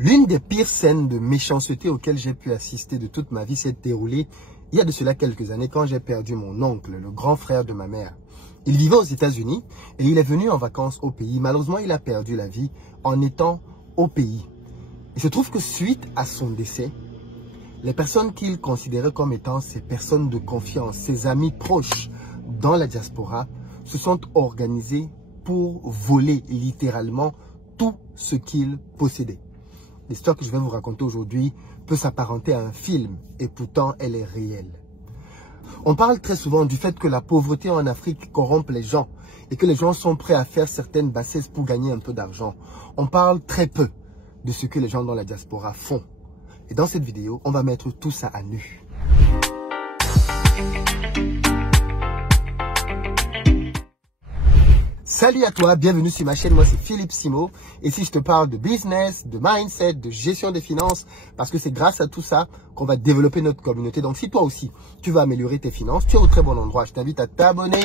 L'une des pires scènes de méchanceté auxquelles j'ai pu assister de toute ma vie s'est déroulée il y a de cela quelques années quand j'ai perdu mon oncle, le grand frère de ma mère. Il vivait aux États-Unis et il est venu en vacances au pays. Malheureusement, il a perdu la vie en étant au pays. Il se trouve que suite à son décès, les personnes qu'il considérait comme étant ses personnes de confiance, ses amis proches dans la diaspora, se sont organisées pour voler littéralement tout ce qu'il possédait. L'histoire que je vais vous raconter aujourd'hui peut s'apparenter à un film et pourtant elle est réelle. On parle très souvent du fait que la pauvreté en Afrique corrompt les gens et que les gens sont prêts à faire certaines bassesses pour gagner un peu d'argent. On parle très peu de ce que les gens dans la diaspora font. Et dans cette vidéo, on va mettre tout ça à nu. Salut à toi, bienvenue sur ma chaîne, moi c'est Philippe Simo. Et si je te parle de business, de mindset, de gestion des finances, parce que c'est grâce à tout ça qu'on va développer notre communauté. Donc si toi aussi, tu veux améliorer tes finances, tu es au très bon endroit. Je t'invite à t'abonner,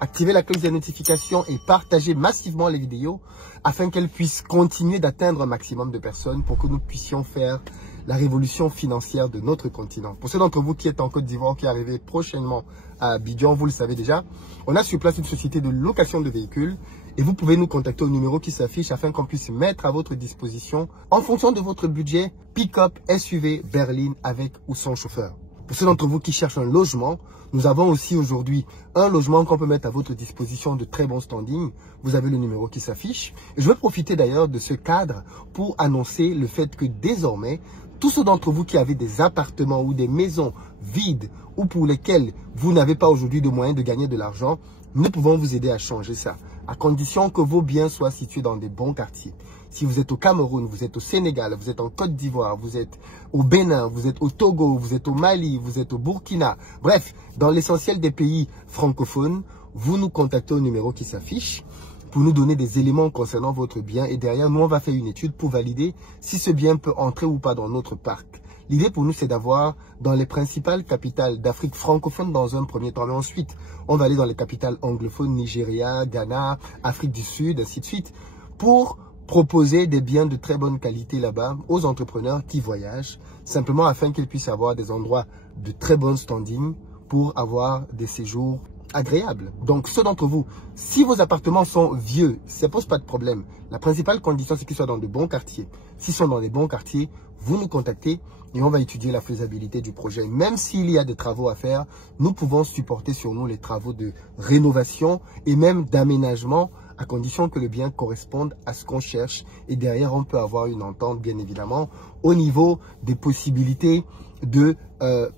activer la cloche des notifications et partager massivement les vidéos afin qu'elles puissent continuer d'atteindre un maximum de personnes pour que nous puissions faire la révolution financière de notre continent. Pour ceux d'entre vous qui êtes en Côte d'Ivoire, qui arrivez prochainement à Abidjan, vous le savez déjà, on a sur place une société de location de véhicules et vous pouvez nous contacter au numéro qui s'affiche afin qu'on puisse mettre à votre disposition, en fonction de votre budget, pick-up, SUV, berline avec ou sans chauffeur. Pour ceux d'entre vous qui cherchent un logement, nous avons aussi aujourd'hui un logement qu'on peut mettre à votre disposition de très bon standing. Vous avez le numéro qui s'affiche. Je vais profiter d'ailleurs de ce cadre pour annoncer le fait que désormais, tous ceux d'entre vous qui avez des appartements ou des maisons vides ou pour lesquels vous n'avez pas aujourd'hui de moyens de gagner de l'argent, nous pouvons vous aider à changer ça, à condition que vos biens soient situés dans des bons quartiers. Si vous êtes au Cameroun, vous êtes au Sénégal, vous êtes en Côte d'Ivoire, vous êtes au Bénin, vous êtes au Togo, vous êtes au Mali, vous êtes au Burkina, bref, dans l'essentiel des pays francophones, vous nous contactez au numéro qui s'affiche pour nous donner des éléments concernant votre bien et derrière, nous, on va faire une étude pour valider si ce bien peut entrer ou pas dans notre parc. L'idée pour nous, c'est d'avoir dans les principales capitales d'Afrique francophone dans un premier temps. Mais ensuite, on va aller dans les capitales anglophones, Nigeria, Ghana, Afrique du Sud, ainsi de suite, pour proposer des biens de très bonne qualité là-bas aux entrepreneurs qui voyagent, simplement afin qu'ils puissent avoir des endroits de très bon standing pour avoir des séjours agréable. Donc ceux d'entre vous, si vos appartements sont vieux, ça ne pose pas de problème. La principale condition, c'est qu'ils soient dans de bons quartiers. S'ils sont dans des bons quartiers, vous nous contactez et on va étudier la faisabilité du projet. Même s'il y a des travaux à faire, nous pouvons supporter sur nous les travaux de rénovation et même d'aménagement à condition que le bien corresponde à ce qu'on cherche. Et derrière, on peut avoir une entente, bien évidemment, au niveau des possibilités de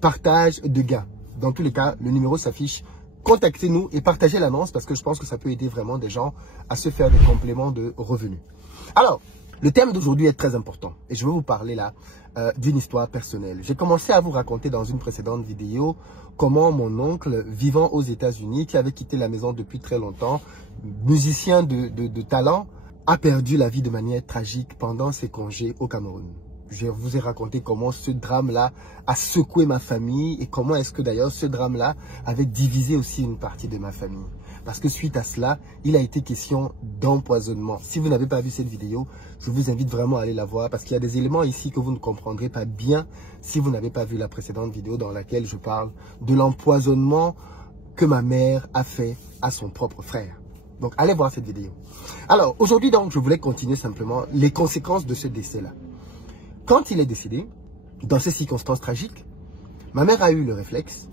partage de gains. Dans tous les cas, le numéro s'affiche. Contactez-nous et partagez l'annonce parce que je pense que ça peut aider vraiment des gens à se faire des compléments de revenus. Alors, le thème d'aujourd'hui est très important et je vais vous parler là d'une histoire personnelle. J'ai commencé à vous raconter dans une précédente vidéo comment mon oncle, vivant aux États-Unis, qui avait quitté la maison depuis très longtemps, musicien de talent, a perdu la vie de manière tragique pendant ses congés au Cameroun. Je vous ai raconté comment ce drame-là a secoué ma famille et comment est-ce que d'ailleurs ce drame-là avait divisé aussi une partie de ma famille. Parce que suite à cela, il a été question d'empoisonnement. Si vous n'avez pas vu cette vidéo, je vous invite vraiment à aller la voir parce qu'il y a des éléments ici que vous ne comprendrez pas bien si vous n'avez pas vu la précédente vidéo dans laquelle je parle de l'empoisonnement que ma mère a fait à son propre frère. Donc allez voir cette vidéo. Alors aujourd'hui donc, je voulais continuer simplement les conséquences de ce décès-là. Quand il est décédé, dans ces circonstances tragiques, ma mère a eu le réflexe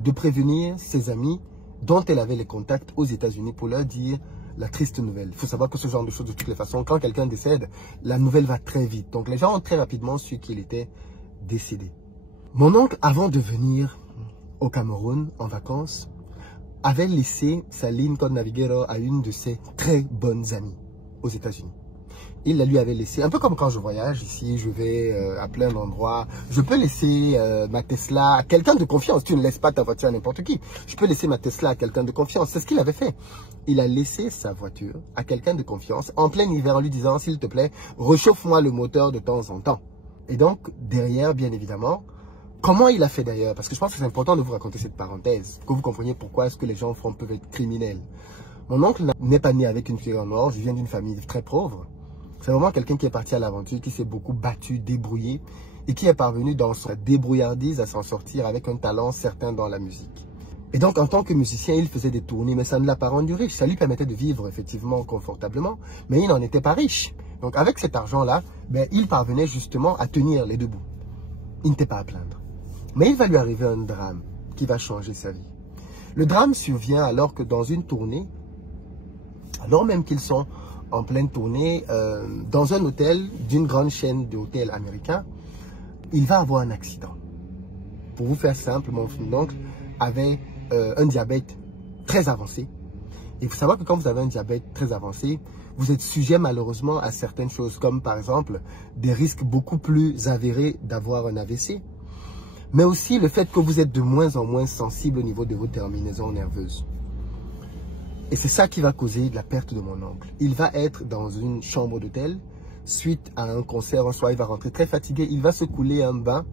de prévenir ses amis dont elle avait les contacts aux États-Unis pour leur dire la triste nouvelle. Il faut savoir que ce genre de choses, de toutes les façons, quand quelqu'un décède, la nouvelle va très vite. Donc les gens ont très rapidement su qu'il était décédé. Mon oncle, avant de venir au Cameroun en vacances, avait laissé sa Lincoln Navigator à une de ses très bonnes amies aux États-Unis. Il la lui avait laissé, un peu comme quand je voyage ici, je vais à plein d'endroits, je peux laisser ma Tesla à quelqu'un de confiance. Tu ne laisses pas ta voiture à n'importe qui. Je peux laisser ma Tesla à quelqu'un de confiance. C'est ce qu'il avait fait. Il a laissé sa voiture à quelqu'un de confiance en plein hiver en lui disant, s'il te plaît, réchauffe-moi le moteur de temps en temps. Et donc, derrière, bien évidemment, comment il a fait d'ailleurs? Parce que je pense que c'est important de vous raconter cette parenthèse, que vous compreniez pourquoi est-ce que les gens peuvent être criminels. Mon oncle n'est pas né avec une figure en or, je viens d'une famille très pauvre. C'est vraiment quelqu'un qui est parti à l'aventure, qui s'est beaucoup battu, débrouillé et qui est parvenu dans sa débrouillardise à s'en sortir avec un talent certain dans la musique. Et donc, en tant que musicien, il faisait des tournées, mais ça ne l'a pas rendu riche. Ça lui permettait de vivre effectivement confortablement, mais il n'en était pas riche. Donc, avec cet argent-là, il parvenait justement à tenir les deux bouts. Il n'était pas à plaindre. Mais il va lui arriver un drame qui va changer sa vie. Le drame survient alors que dans une tournée, alors même qu'ils sont en pleine tournée, dans un hôtel d'une grande chaîne d'hôtels américains, il va avoir un accident. Pour vous faire simple, mon oncle avait un diabète très avancé. Et il faut savoir que quand vous avez un diabète très avancé, vous êtes sujet malheureusement à certaines choses, comme par exemple des risques beaucoup plus avérés d'avoir un AVC, mais aussi le fait que vous êtes de moins en moins sensible au niveau de vos terminaisons nerveuses. Et c'est ça qui va causer la perte de mon oncle. Il va être dans une chambre d'hôtel, suite à un concert un soir, il va rentrer très fatigué, il va se couler un bain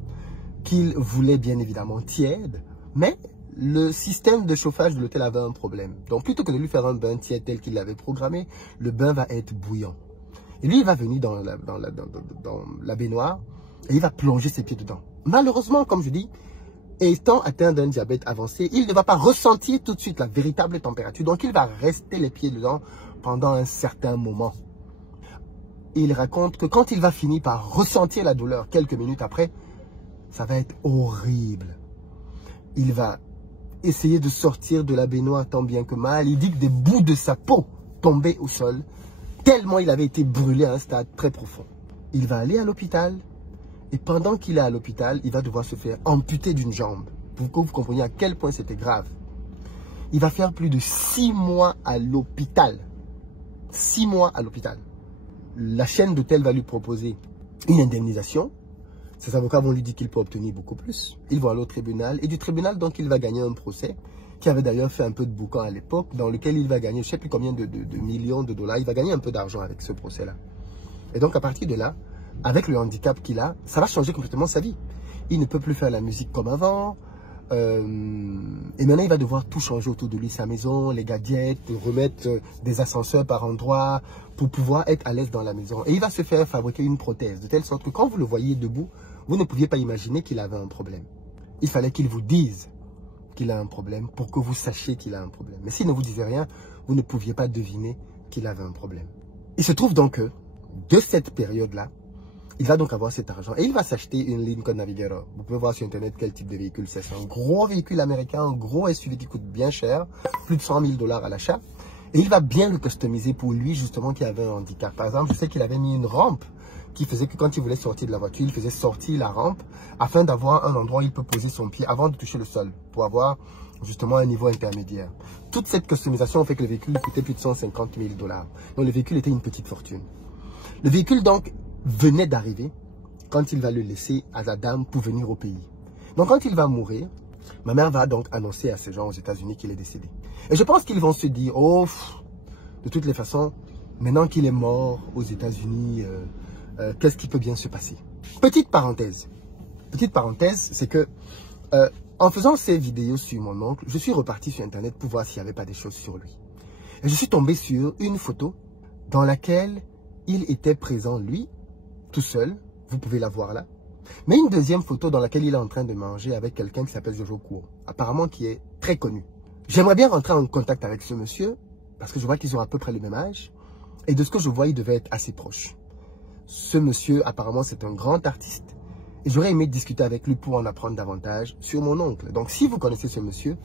qu'il voulait bien évidemment tiède, mais le système de chauffage de l'hôtel avait un problème. Donc plutôt que de lui faire un bain tiède tel qu'il l'avait programmé, le bain va être bouillant. Et lui, il va venir dans la baignoire et il va plonger ses pieds dedans. Malheureusement, comme je dis, étant atteint d'un diabète avancé, il ne va pas ressentir tout de suite la véritable température. Donc il va rester les pieds dedans pendant un certain moment. Et il raconte que quand il va finir par ressentir la douleur quelques minutes après, ça va être horrible. Il va essayer de sortir de la baignoire tant bien que mal. Il dit que des bouts de sa peau tombaient au sol, tellement il avait été brûlé à un stade très profond. Il va aller à l'hôpital et pendant qu'il est à l'hôpital, il va devoir se faire amputer d'une jambe. Pour que vous compreniez à quel point c'était grave. Il va faire plus de 6 mois à l'hôpital. 6 mois à l'hôpital. La chaîne d'hôtel va lui proposer une indemnisation. Ses avocats vont lui dire qu'il peut obtenir beaucoup plus. Il va aller au tribunal. Et du tribunal, donc, il va gagner un procès qui avait d'ailleurs fait un peu de boucan à l'époque, dans lequel il va gagner, je ne sais plus combien de millions de dollars. Il va gagner un peu d'argent avec ce procès-là. Et donc, à partir de là, avec le handicap qu'il a, ça va changer complètement sa vie. Il ne peut plus faire la musique comme avant. Et maintenant, il va devoir tout changer autour de lui, sa maison, les gadgets, remettre des ascenseurs par endroit pour pouvoir être à l'aise dans la maison. Et il va se faire fabriquer une prothèse, de telle sorte que quand vous le voyez debout, vous ne pouviez pas imaginer qu'il avait un problème. Il fallait qu'il vous dise qu'il a un problème pour que vous sachiez qu'il a un problème. Mais s'il ne vous disait rien, vous ne pouviez pas deviner qu'il avait un problème. Il se trouve donc que, de cette période-là, il va donc avoir cet argent et il va s'acheter une Lincoln Navigator. Vous pouvez voir sur internet quel type de véhicule c'est. C'est un gros véhicule américain, un gros SUV qui coûte bien cher, plus de 100 000 $ à l'achat. Et il va bien le customiser pour lui justement qui avait un handicap. Par exemple, je sais qu'il avait mis une rampe qui faisait que quand il voulait sortir de la voiture, il faisait sortir la rampe afin d'avoir un endroit où il peut poser son pied avant de toucher le sol pour avoir justement un niveau intermédiaire. Toute cette customisation fait que le véhicule coûtait plus de 150 000 $. Donc le véhicule était une petite fortune. Le véhicule donc venait d'arriver quand il va le laisser à la dame pour venir au pays. Donc quand il va mourir, ma mère va donc annoncer à ces gens aux États-Unis qu'il est décédé. Et je pense qu'ils vont se dire, oh, de toutes les façons, maintenant qu'il est mort aux États-Unis, qu'est-ce qui peut bien se passer? Petite parenthèse, c'est que en faisant ces vidéos sur mon oncle, je suis reparti sur internet pour voir s'il n'y avait pas des choses sur lui. Et je suis tombé sur une photo dans laquelle il était présent, lui, tout seul, vous pouvez la voir là. Mais une deuxième photo dans laquelle il est en train de manger avec quelqu'un qui s'appelle Jojo Kuo, apparemment qui est très connu. J'aimerais bien rentrer en contact avec ce monsieur, parce que je vois qu'ils ont à peu près le même âge, et de ce que je vois, il devait être assez proche. Ce monsieur, apparemment, c'est un grand artiste, et j'aurais aimé discuter avec lui pour en apprendre davantage sur mon oncle. Donc, si vous connaissez ce monsieur,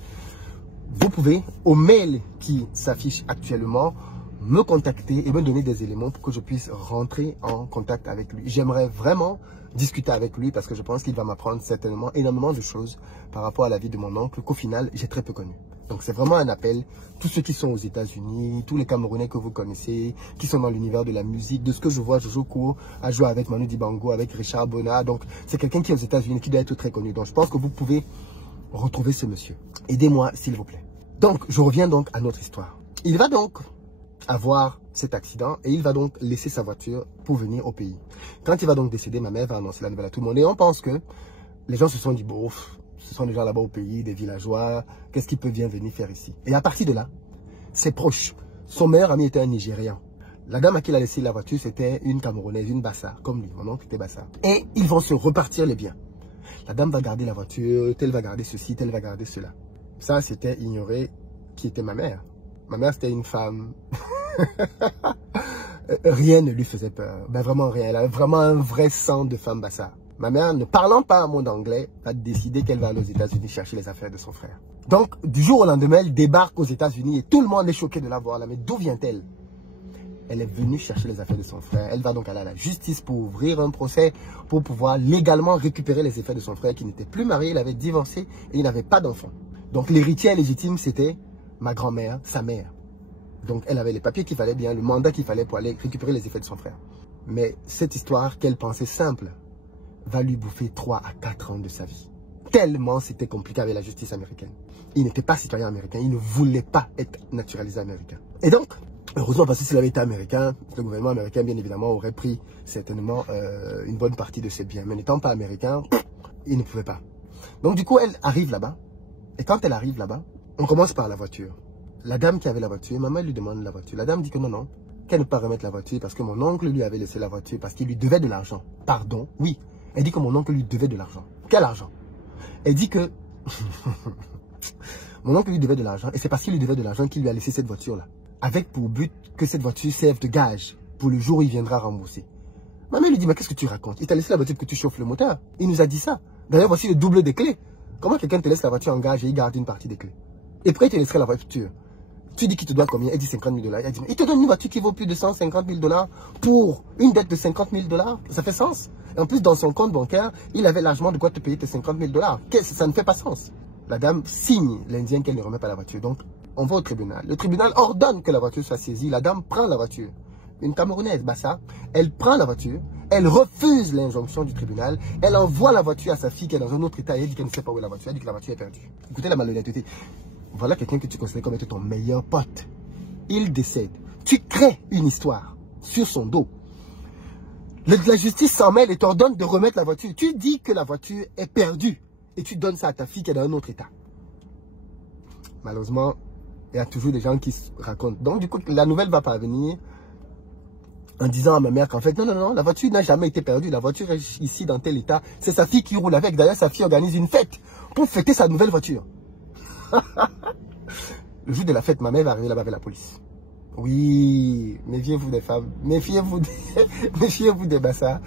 vous pouvez, au mail qui s'affiche actuellement, me contacter et me donner des éléments pour que je puisse rentrer en contact avec lui. J'aimerais vraiment discuter avec lui parce que je pense qu'il va m'apprendre certainement énormément de choses par rapport à la vie de mon oncle qu'au final, j'ai très peu connu. Donc c'est vraiment un appel, tous ceux qui sont aux États-Unis, tous les Camerounais que vous connaissez, qui sont dans l'univers de la musique, de ce que je vois, Jojo Kuo a joué avec Manu Dibango, avec Richard Bona, donc c'est quelqu'un qui est aux États-Unis, qui doit être très connu. Donc je pense que vous pouvez retrouver ce monsieur. Aidez-moi s'il vous plaît. Donc je reviens donc à notre histoire. Il va donc avoir cet accident et il va donc laisser sa voiture pour venir au pays. Quand il va donc décéder, ma mère va annoncer la nouvelle à tout le monde et on pense que les gens se sont dit, bon, ce sont des gens là-bas au pays, des villageois, qu'est-ce qu'il peut bien venir faire ici? Et à partir de là, ses proches, son meilleur ami était un Nigérian. La dame à qui il a laissé la voiture, c'était une Camerounaise, une Bassa, comme lui. Mon oncle était Bassa. Et ils vont se repartir les biens. La dame va garder la voiture, telle va garder ceci, telle va garder cela. Ça, c'était ignorer qui était ma mère. Ma mère, c'était une femme... Rien ne lui faisait peur. Ben vraiment rien. Elle avait vraiment un vrai sang de femme Bassa. Ma mère, ne parlant pas un mot d'anglais, a décidé qu'elle va aller aux États-Unis chercher les affaires de son frère. Donc, du jour au lendemain, elle débarque aux États-Unis et tout le monde est choqué de la voir là. Mais d'où vient-elle? Elle est venue chercher les affaires de son frère. Elle va donc aller à la justice pour ouvrir un procès, pour pouvoir légalement récupérer les effets de son frère qui n'était plus marié, il avait divorcé et il n'avait pas d'enfant. Donc, l'héritière légitime, c'était ma grand-mère, sa mère. Donc, elle avait les papiers qu'il fallait bien, le mandat qu'il fallait pour aller récupérer les effets de son frère. Mais cette histoire qu'elle pensait simple va lui bouffer 3 à 4 ans de sa vie. Tellement c'était compliqué avec la justice américaine. Il n'était pas citoyen américain, il ne voulait pas être naturalisé américain. Et donc, heureusement, parce que s'il avait été américain, le gouvernement américain, bien évidemment, aurait pris certainement une bonne partie de ses biens. Mais n'étant pas américain, il ne pouvait pas. Donc, du coup, elle arrive là-bas. Et quand elle arrive là-bas, on commence par la voiture. La dame qui avait la voiture, maman lui demande la voiture. La dame dit que non, qu'elle ne peut pas remettre la voiture parce que mon oncle lui avait laissé la voiture parce qu'il lui devait de l'argent. Pardon, oui. Elle dit que mon oncle lui devait de l'argent. Quel argent? Elle dit que mon oncle lui devait de l'argent et c'est parce qu'il lui devait de l'argent qu'il lui a laissé cette voiture-là. Avec pour but que cette voiture serve de gage pour le jour où il viendra rembourser. Maman lui dit, mais qu'est-ce que tu racontes? Il t'a laissé la voiture pour que tu chauffes le moteur. Il nous a dit ça. D'ailleurs, voici le double des clés. Comment quelqu'un te laisse la voiture en gage et il garde une partie des clés? Et après, il te laisserait la voiture. Tu dis qu'il te doit combien? Elle dit 50 000 $. Elle dit, il te donne une voiture qui vaut plus de 150 000 $ pour une dette de 50 000 $. Ça fait sens. Et en plus, dans son compte bancaire, il avait largement de quoi te payer tes 50 000 $. Ça ne fait pas sens. La dame signe l'Indien qu'elle ne remet pas la voiture. Donc, on va au tribunal. Le tribunal ordonne que la voiture soit saisie. La dame prend la voiture. Une Camerounaise, Bassa, elle prend la voiture. Elle refuse l'injonction du tribunal. Elle envoie la voiture à sa fille qui est dans un autre état. Et elle dit qu'elle ne sait pas où est la voiture. Elle dit que la voiture est perdue. Écoutez la malhonnêteté. Voilà quelqu'un que tu considères comme étant ton meilleur pote. Il décède. Tu crées une histoire sur son dos. La justice s'en mêle et t'ordonne de remettre la voiture. Tu dis que la voiture est perdue et tu donnes ça à ta fille qui est dans un autre état. Malheureusement, il y a toujours des gens qui se racontent. Donc, du coup, la nouvelle va parvenir en disant à ma mère qu'en fait, non, la voiture n'a jamais été perdue. La voiture est ici dans tel état. C'est sa fille qui roule avec. D'ailleurs, sa fille organise une fête pour fêter sa nouvelle voiture. Le jour de la fête, ma mère va arriver là-bas avec la police. Oui, méfiez-vous des femmes, méfiez-vous des Bassa.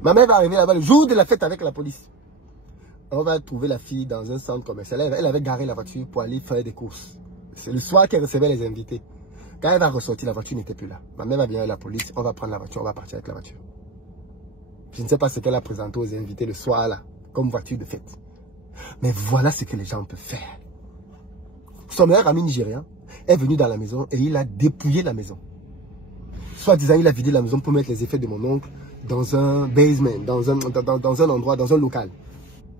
Ma mère va arriver là-bas le jour de la fête avec la police. On va trouver la fille dans un centre commercial. Elle avait garé la voiture pour aller faire des courses. C'est le soir qu'elle recevait les invités. Quand elle va ressortir, la voiture n'était plus là. Ma mère va venir avec la police, on va prendre la voiture, on va partir avec la voiture. Je ne sais pas ce qu'elle a présenté aux invités le soir là, comme voiture de fête. Mais voilà ce que les gens peuvent faire. Son meilleur ami nigérien est venu dans la maison et il a dépouillé la maison. Soit disant, il a vidé la maison pour mettre les effets de mon oncle dans un basement, dans un endroit, dans un local.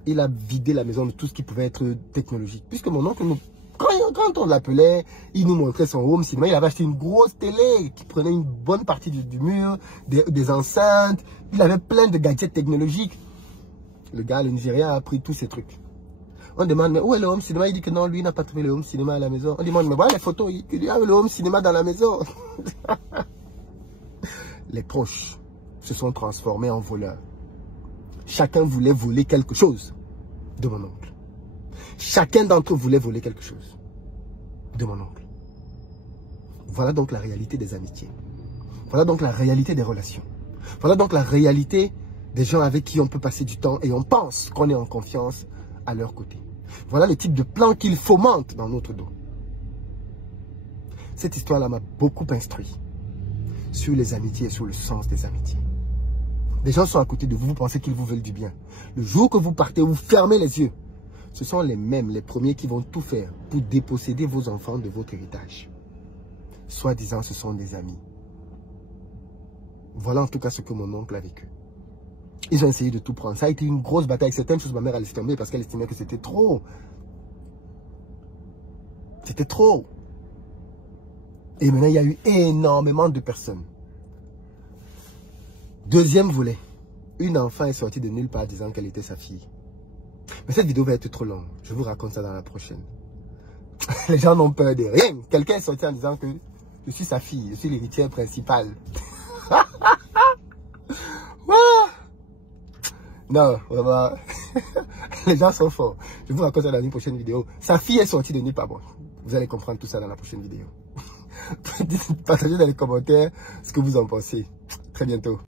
Il a vidé la maison de tout ce qui pouvait être technologique. Puisque mon oncle, quand on l'appelait, il nous montrait son home cinéma. Il avait acheté une grosse télé qui prenait une bonne partie du mur, des enceintes. Il avait plein de gadgets technologiques. Le gars, le Nigérien, a pris tous ces trucs. On demande, mais où est le home cinéma? Il dit que non, lui n'a pas trouvé le home cinéma à la maison. On demande, mais voilà les photos, il y a le home cinéma dans la maison. Les proches se sont transformés en voleurs. Chacun voulait voler quelque chose de mon oncle. Chacun d'entre eux voulait voler quelque chose de mon oncle. Voilà donc la réalité des amitiés. Voilà donc la réalité des relations. Voilà donc la réalité des gens avec qui on peut passer du temps et on pense qu'on est en confiance à leur côté. Voilà le type de plan qu'ils fomentent dans notre dos. Cette histoire-là m'a beaucoup instruit sur les amitiés et sur le sens des amitiés. Les gens sont à côté de vous, vous pensez qu'ils vous veulent du bien. Le jour que vous partez, vous fermez les yeux. Ce sont les mêmes, les premiers qui vont tout faire pour déposséder vos enfants de votre héritage. Soi-disant, ce sont des amis. Voilà en tout cas ce que mon oncle a vécu. Ils ont essayé de tout prendre. Ça a été une grosse bataille. Certaines choses, ma mère a laissé tomber parce qu'elle estimait que c'était trop. C'était trop. Et maintenant, il y a eu énormément de personnes. Deuxième volet. Une enfant est sortie de nulle part disant qu'elle était sa fille. Mais cette vidéo va être trop longue. Je vous raconte ça dans la prochaine. Les gens n'ont peur de rien. Quelqu'un est sorti en disant que Je suis sa fille, je suis l'héritière principale. Non, vraiment, les gens sont forts. Je vous raconte ça dans une prochaine vidéo. Sa fille est sortie de nulle part. Bon, vous allez comprendre tout ça dans la prochaine vidéo. Partagez dans les commentaires ce que vous en pensez. Très bientôt.